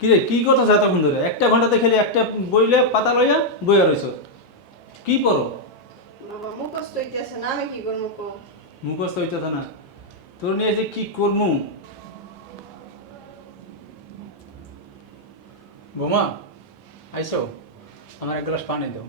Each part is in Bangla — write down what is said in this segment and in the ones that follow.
কিরে কি করতেছ এতক্ষণ ধরে? একটা ঘন্টাতে খেলে একটা বইলে পাতা লইয়া বইয়া রইছ। কি পড়ো? বাবা মুখস্থ হইতেছে না আমি কি করব কো মুখস্থ হইতেছে না। তোর নিয়ে যে কি করমু বোমা আইসো আমার এক গ্লাস পানি দাও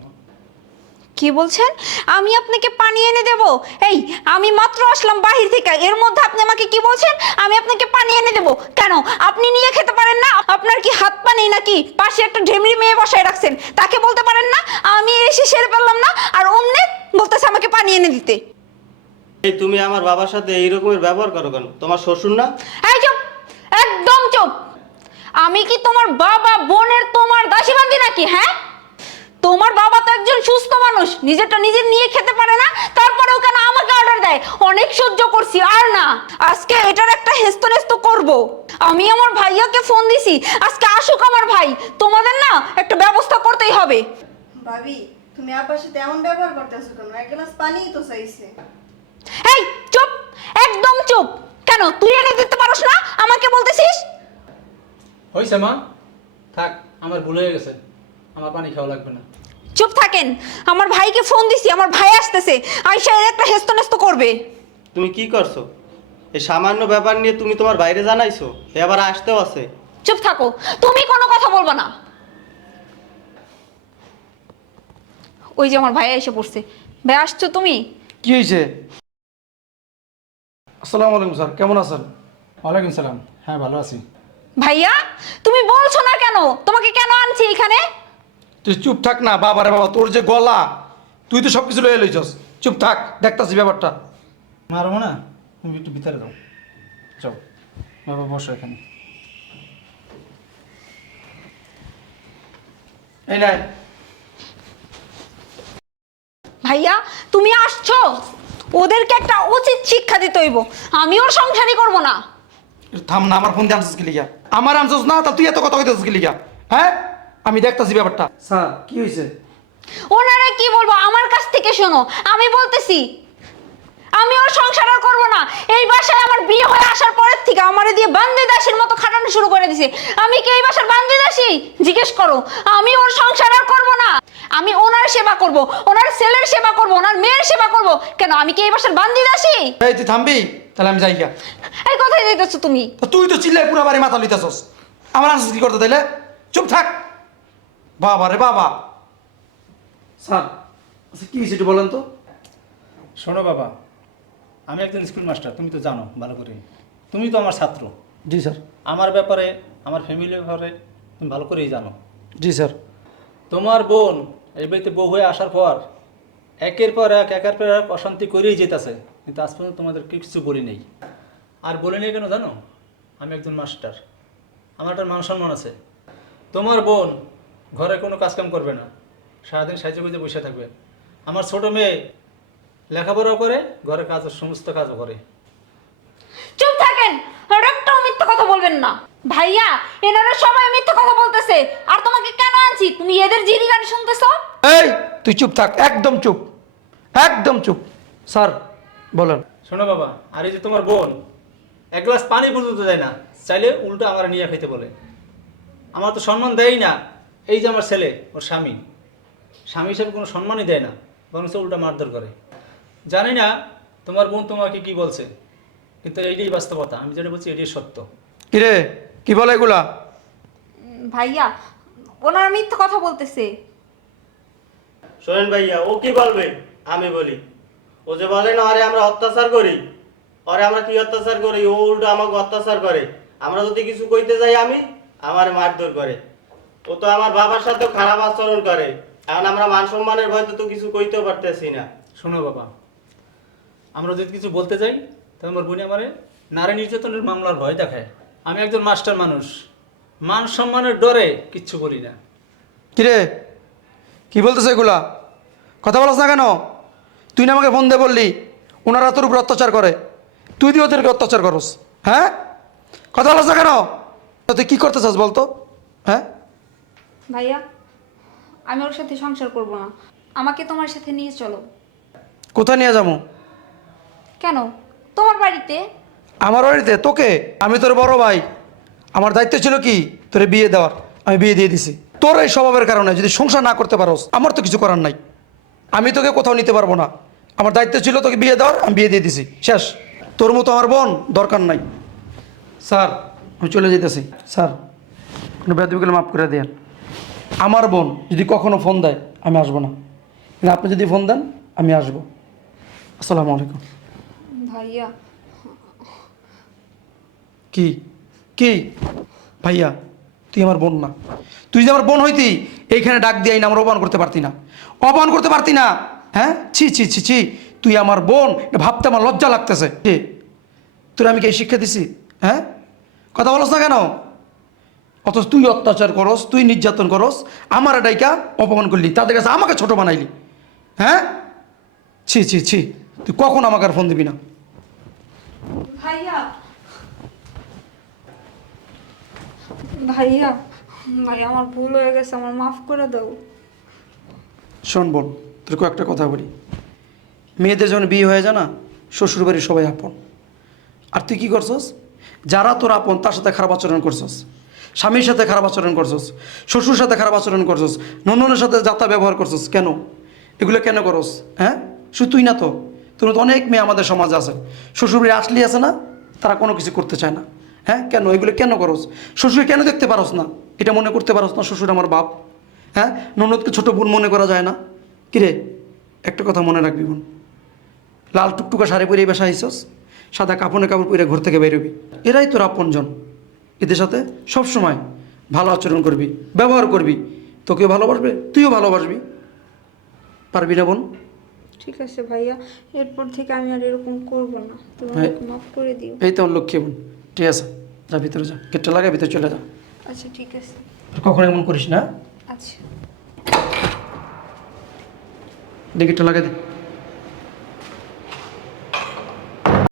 কি বলছেন? আমি আপনাকে পানি এনে দেব? এই আমি মাত্র আসলাম বাহির থেকে। এর মধ্যে আপনি আমাকে কি বলছেন? আমি আপনাকে পানি এনে দেব। কেন? আপনি নিয়ে খেতে পারেন না আপনার কি হাত পানি নাকি পাশে একটা ঢেমরি মেয়ে বসায় রাখছেন। তাকে বলতে পারেন না আমি এসে সেরে পেলাম না আর অমনে বলতেছে আমাকে পানি এনে দিতে। এই তুমি আমার বাবার সাথে এই রকমের ব্যবহার করো কেন? তোমার শ্বশুর না? এই চুপ! একদম চুপ! আমি কি তোমার বাবা বোনের তোমার দাসী বান্দি নাকি হ্যাঁ? তোমার বাবা তো একজন সুস্থ মানুষ নিজেরটা নিজে নিয়ে খেতে পারে না তারপরেও কেন আমাকে অর্ডার দেয়? অনেক সহ্য করছি আর না। আজকে এটার একটা হেস্ত নেস্ত করব। আমি আমার ভাইয়াকে ফোন দিছি। আজকে আসুক আমার ভাই। তোমাদের না একটা ব্যবস্থা করতেই হবে। ভাবি তুমি আপার সাথে এমন ব্যবহার করতেছো কেন? এক গ্লাস পানিই তো চাইছে। এই চুপ! একদম চুপ! কেন তুই এনে দিতে পারোস না? আমাকে বলতেছিস? হয়েছে মা। থাক আমার ভুল হয়ে গেছে। আমার পানি খাওয়া লাগবে না। চুপ থাকেন। আমার ভাইকে ফোন দিছি আমার ভাই আসতেছে। আইসা এর একটা হেস্ত নেস্ত করবে। তুমি কি করছ? এই সামান্য ব্যাপার নিয়ে তুমি তোমার বাইরে জানাইছো এ আবার আসতেও আছে। চুপ থাকো তুমি কোনো কথা বলবা না। ওই যে আমার ভাই এসে পড়ছে। ভাই আসছো তুমি? কি হয়েছে আসসালামু আলাইকুম স্যার কেমন আছেন? ওয়ালাইকুম সালাম। হ্যাঁ ভালো আছি। ভাইয়া তুমি বলছো না কেন? তোমাকে কেন আনছি এখানে? তুই চুপ থাক না বাবা রে বাবা তোর যে গলা তুই তো সব কিছু লয়ে লইছস। চুপ থাক দেখতাছি ব্যাপারটা। মারবো না? তুমি একটু ভিতরে যাও। যাও। বাবা বসো এখানে। এই নাই ভাইয়া তুমি আসছো? ওদেরকে একটা উচিত শিক্ষা দিতে হইব। আমি ওর সংসারই করব না। থাম না আমার ফোন দিয়ে আনছিস গেলি আমার আনছিস না তা তুই এত কথা কইতেছিস গেলি হ্যাঁ? আমি দেখতাছি ব্যাপারটা। স্যার কি হয়েছে ওনারা কি বলব? আমার কাছ থেকে শোনো। আমি বলতেছি আমি ওর সংসার আর করব না। এই বাসায় আমার বিয়ে হয়ে আসার পরের থেকে আমারে দিয়ে বান্দি দাসীর মতো খাটানো শুরু করে দিছে। আমি কি এই বাসার বান্দি দাসী? জিজ্ঞেস করো। আমি ওর সংসার আর করব না। আমি ওনার সেবা করব ওনার ছেলের সেবা করব ওনার মেয়ের সেবা করব। কেন আমি কি এই বাসার বান্দি দাসী? এই তুই থামবি তাহলে আমি যাই গা এই কোথায় যাইতেছো তুমি? তুই তো চিল্লাই পুরো বাড়ি মাথা লইতেছস। আমার আনছিস কি করতে তাইলে? চুপ থাক। বাবা রে বাবা। স্যার আচ্ছা কি হয়েছে একটু বলেন তো। শোনো বাবা আমি একজন স্কুল মাস্টার তুমি তো জানো ভালো করে। তুমি তো আমার ছাত্র। জি স্যার। আমার ব্যাপারে আমার ফ্যামিলির ব্যাপারে তুমি ভালো করেই জানো। জি স্যার। তোমার বোন এই বাড়িতে বউ হয়ে আসার পর একের পর এক একের পর এক অশান্তি করেই যেতেছে। কিন্তু আজ পর্যন্ত তোমাদের কিছু বলি নেই। আর বলি নেই কেন জানো? আমি একজন মাস্টার আমার একটা মান সম্মান আছে। তোমার বোন ঘরে কোনো কাজকাম করবে না। সারাদিন সাহায্য করতে বসে থাকবে। আমার ছোট মেয়ে লেখাপড়াও করে ঘরের কাজ সমস্ত কাজও করে। চুপ থাকেন! আর একটাও মিথ্যা কথা বলবেন না। ভাইয়া এনারা সবাই মিথ্যা কথা বলতেছে। আর তোমাকে কেন আনছি? তুমি এদের জিরি গান শুনতেছো? এই তুই চুপ থাক একদম চুপ। একদম চুপ। স্যার বলেন। শোনো বাবা আর এই যে তোমার বোন এক গ্লাস পানি পর্যন্ত দেয় না। চাইলে উল্টো আমার নিয়ে খেতে বলে। আমার তো সম্মান দেয়ই না। এই যে আমার ছেলে ওর স্বামী। স্বামী হিসেবে কোনো সম্মানই দেয় না বরং সে উল্টা মারধর করে। জানি না তোমার বোন তোমাকে কি বলছে? কিন্তু এইটাই বাস্তবতা আমি যেটা বলছি এটাই সত্য। কিরে কি বলে এগুলা? ভাইয়া ওনার মিথ্যা কথা বলতেছে। শোনেন ভাইয়া ও কি বলবে? আমি বলি। ও যে বলে না আরে আমরা অত্যাচার করি। আরে আমরা কি অত্যাচার করি? ও উল্টো আমাকে অত্যাচার করে। আমরা যদি কিছু কইতে যাই আমি আমার মারধর করে। ও তো আমার বাবার সাথে খারাপ আচরণ করে। এখন আমরা মান সম্মানের ভয়তে তো কিছু কইতেও পারতেছি না। শোনো বাবা আমরা যদি কিছু বলতে যাই তাহলে আমার বোনে আমার নারী নির্যাতনের মামলার ভয় দেখায়। আমি একজন মাস্টার মানুষ। মান সম্মানের ডরে কিচ্ছু বলি না। কিরে? কি বলতেছে এগুলা? কথা বলছ না কেন? তুই না আমাকে ফোন দিয়ে বললি ওনারা তোর উপর অত্যাচার করে। তুই দিয়ে ওদেরকে অত্যাচার করস। হ্যাঁ? কথা বলছ না কেন? তা তুই কি করতে চাস বলতো? হ্যাঁ? ভাইয়া আমি ওর সাথে সংসার করব না। আমাকে তোমার সাথে নিয়ে চলো। কোথায় নিয়ে যাব? কেন? তোমার বাড়িতে? আমার বাড়িতে? তোকে? আমি তোর বড় ভাই। আমার দায়িত্ব ছিল কি? তোরে বিয়ে দেওয়ার। আমি বিয়ে দিয়ে দিছি। তোর এই স্বভাবের কারণে যদি সংসার না করতে পারোস, আমার তো কিছু করার নাই। আমি তোকে কোথাও নিতে পারব না। আমার দায়িত্ব ছিল তোকে বিয়ে দেওয়ার, আমি বিয়ে দিয়ে দিছি। শেষ। তোর মতো আমার বোন দরকার নাই। স্যার, আমি চলে যেতেছি স্যার, কোনো বেদবিগুলো মাফ করে দেন। আমার বোন যদি কখনো ফোন দেয়, আমি আসব না। কিন্তু আপনি যদি ফোন দেন, আমি আসব। আসসালামু আলাইকুম। ভাইয়া। কি? কি? ভাইয়া, তুই আমার বোন না। তুই যে আমার বোন হইতি, এইখানে ডাক দিয়ে আমরা অপমান করতে পারতি না। অপমান করতে পারতি না? হ্যাঁ? ছি ছি ছি ছি। তুই আমার বোন, এটা ভাবতে আমার লজ্জা লাগতেছে। তোর আমি কি এই শিক্ষা দিছি? হ্যাঁ? কথা বলস না কেন? অথচ তুই অত্যাচার করস, তুই নির্যাতন করস, আমার ডাইকা অপমান করলি, তাদের কাছে আমাকে ছোট বানাইলি। হ্যাঁ? ছি ছি ছি। তুই কখন আমাকে আর ফোন দিবি না? ভাইয়া। ভাইয়া ভাই আমার ভুল হয়ে গেছে, আমার মাফ করে দাও। শোন বোন, তোর কয়েকটা কথা বলি। মেয়েদের যখন বিয়ে হয়ে যায় না, শ্বশুরবাড়ির সবাই আপন। আর তুই কী করছস? যারা তোর আপন, তার সাথে খারাপ আচরণ করছস। স্বামীর সাথে খারাপ আচরণ করছস। শ্বশুর সাথে খারাপ আচরণ করছস। নন্দনের সাথে যাতা ব্যবহার করছস। কেন? এগুলো কেন করস? হ্যাঁ? শুধু তুই না তো। তোর তো অনেক মেয়ে আমাদের সমাজে আছে। শ্বশুরবাড়ি আসলি আছে না, তারা কোনো কিছু করতে চায় না। হ্যাঁ কেন? এগুলো কেন করস? শ্বশুর কেন দেখতে পারস না? এটা মনে করতে পারস না শ্বশুর আমার বাপ। হ্যাঁ ননদকে ছোটো বোন মনে করা যায় না। কিরে? একটা কথা মনে রাখবি বোন। লাল টুকটুকা শাড়ি পরে বাসা আইসস? সাদা কাপড়ে কাপড় পরে ঘর থেকে বেরোবি এরাই তোর আপনজন। এদের সাথে সবসময় ভালো আচরণ করবি, ব্যবহার করবি। তোকেও ভালোবাসবে, তুইও ভালোবাসবি। পারবি না বোন? ঠিক আছে ভাইয়া এরপর থেকে আমি আর এরকম করব না। তুমি মাফ করে দিও। এই তো লক্ষ্মী বোন ঠিক আছে যা ভিতরে যা গেটটা লাগা ভিতরে চলে যা। আচ্ছা ঠিক আছে। কখনো এমন করিস না। আচ্ছা। দেখি গেটটা লাগা দে।